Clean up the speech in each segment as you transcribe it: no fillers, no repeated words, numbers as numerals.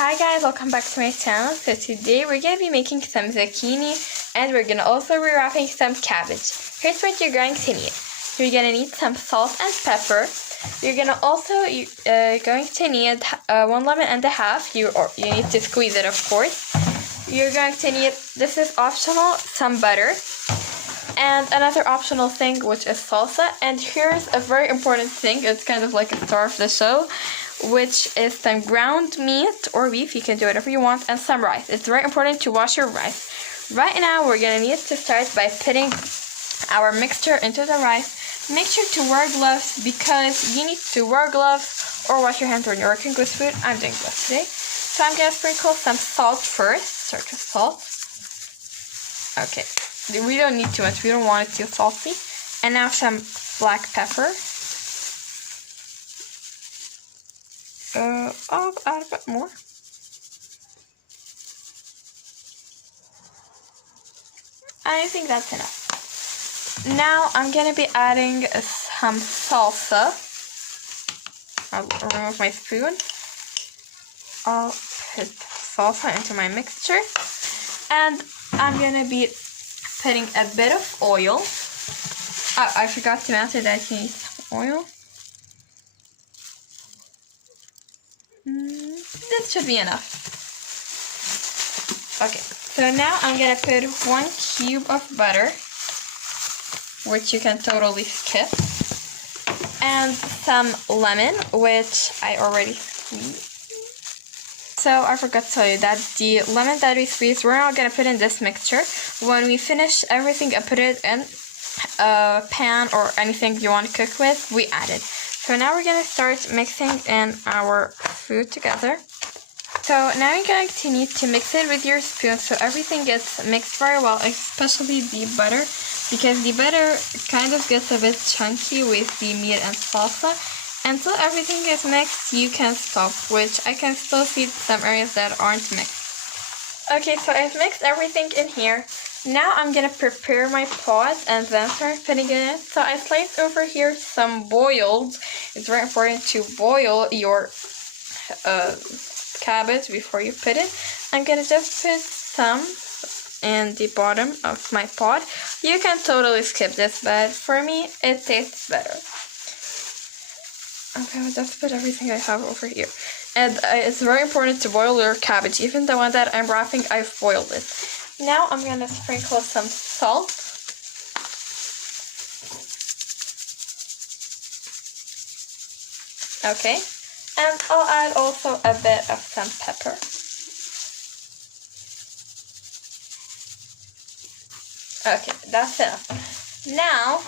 Hi guys, welcome back to my channel. So today we're going to be making some zucchini and we're going to also be wrapping some cabbage. Here's what you're going to need. You're going to need some salt and pepper. You're going to also going to need 1 lemon and a half. You need to squeeze it, of course. You're going to need, this is optional, some butter. And another optional thing, which is salsa. And here's a very important thing, it's kind of like a star of the show, which is some ground meat or beef, you can do whatever you want, and some rice. It's very important to wash your rice. Right now, we're gonna need to start by putting our mixture into the rice. Make sure to wear gloves because you need to wear gloves or wash your hands when you're working with food. I'm doing gloves today. So I'm gonna sprinkle some salt first, start with salt. Okay. We don't need too much, we don't want it too salty. And now some black pepper. I'll add a bit more. I think that's enough. Now I'm gonna be adding some salsa. I'll remove my spoon. I'll put salsa into my mixture. And I'm gonna be putting a bit of oil. Oh, I forgot to mention that you need some oil. This should be enough. Okay, so now I'm gonna put 1 cube of butter, which you can totally skip, and some lemon, which I already squeezed. So I forgot to tell you that the lemon that we squeezed, we're not gonna put in this mixture. When we finish everything and put it in a pan or anything you want to cook with, we add it. So now we're gonna start mixing in our food together. So now you're going to need to mix it with your spoon so everything gets mixed very well, especially the butter, because the butter kind of gets a bit chunky with the meat and salsa. Until everything is mixed, you can stop, which I can still see some areas that aren't mixed. Okay, so I've mixed everything in here. Now I'm gonna prepare my pot and then start putting it in. So I sliced over here some boiled. It's very important to boil your cabbage before you put it. I'm gonna just put some in the bottom of my pot. You can totally skip this, but for me, it tastes better. Okay, I'll just put everything I have over here. And it's very important to boil your cabbage. Even the one that I'm wrapping, I've boiled it. Now I'm gonna sprinkle some salt. Okay, and I'll add also a bit of some pepper. Okay, that's enough. Now,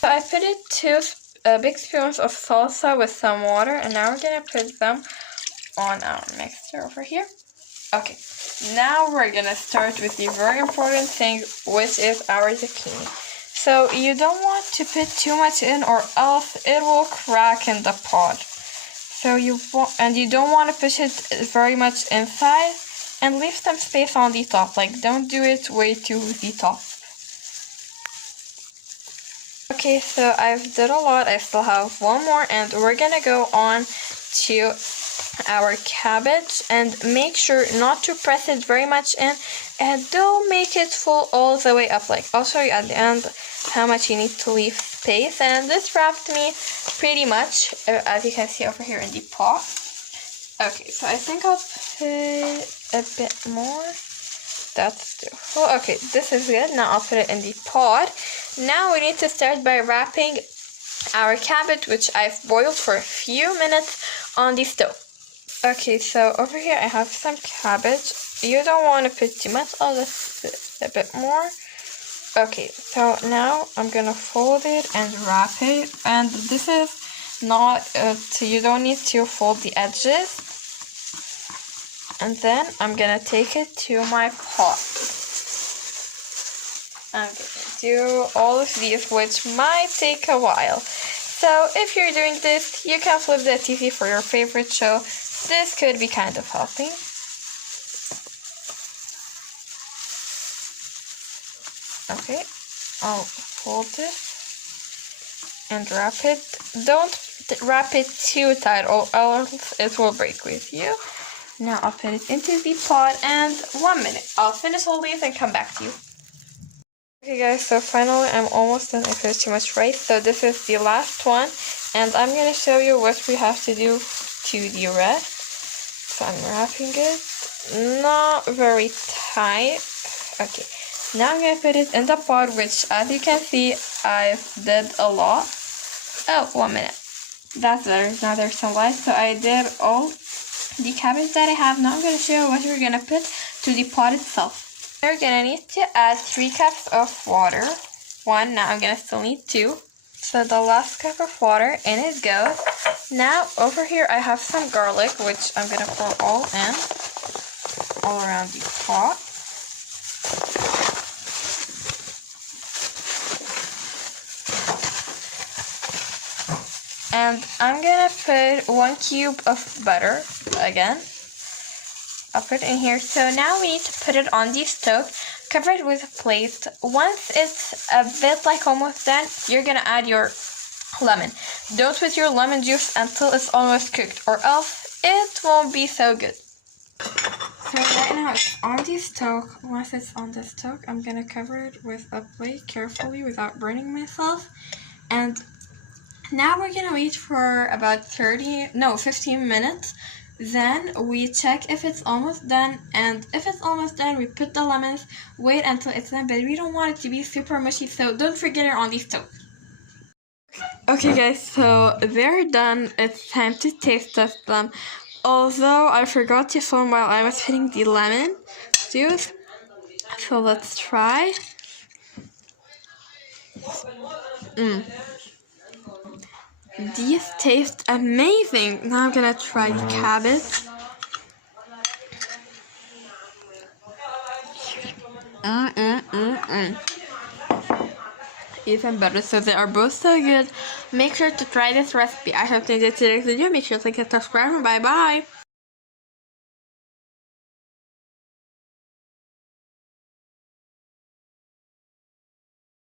so I put it 2 big spoons of salsa with some water, and now we're gonna put them on our mixture over here. Okay, now we're gonna start with the very important thing, which is our zucchini. So you don't want to put too much in or else it will crack in the pot. So you don't want to push it very much inside, and leave some space on the top, like don't do it way to the top. Okay, so I've did a lot, I still have 1 more, and we're gonna go on to our cabbage, and make sure not to press it very much in, and don't make it full all the way up. Like I'll show you at the end how much you need to leave space, and this wrapped me pretty much, as you can see over here in the pot. Okay, so I think I'll put a bit more. That's too full. Okay, this is good. Now I'll put it in the pot. Now we need to start by wrapping our cabbage, which I've boiled for a few minutes on the stove. Okay, so over here I have some cabbage. You don't want to put too much, I'll just put a bit more. Okay, so now I'm gonna fold it and wrap it. And this is not, you don't need to fold the edges. And then I'm gonna take it to my pot. I'm gonna do all of these, which might take a while. So if you're doing this, you can flip the TV for your favorite show. This could be kind of helping. Okay, I'll fold this and wrap it. Don't wrap it too tight or else it will break with you. Now I'll put it into the pot and 1 minute. I'll finish all these and come back to you. Okay guys, so finally I'm almost done. I put too much rice, so this is the last one, and I'm gonna show you what we have to do to the rest. So I'm wrapping it, not very tight. Okay, now I'm gonna put it in the pot, which as you can see, I did a lot. Oh, 1 minute. That's better. Now there's some light, so I did all the cabbage that I have. Now I'm gonna show you what we're gonna put to the pot itself. We're gonna need to add 3 cups of water. 1, now I'm gonna still need 2. So the last cup of water, in it goes. Now over here I have some garlic, which I'm gonna pour all in, all around the pot. And I'm gonna put 1 cube of butter again. I'll put it in here. So now we need to put it on the stove, cover it with a plate. Once it's a bit like almost done, you're gonna add your lemon. Don't put your lemon juice until it's almost cooked, or else it won't be so good. So right now it's on the stove. Once it's on the stove, I'm gonna cover it with a plate carefully without burning myself. And now we're gonna wait for about 15 minutes. Then we check if it's almost done, and if it's almost done, we put the lemons, wait until it's done, but we don't want it to be super mushy, so don't forget it on the stove. Okay guys, so they're done. It's time to taste test them. Although I forgot to film while I was putting the lemon juice, so let's try. These taste amazing. Now I'm gonna try the cabbage. Even better. So they are both so good. Make sure to try this recipe. I hope you enjoyed today's video. Make sure to like and subscribe, and bye bye.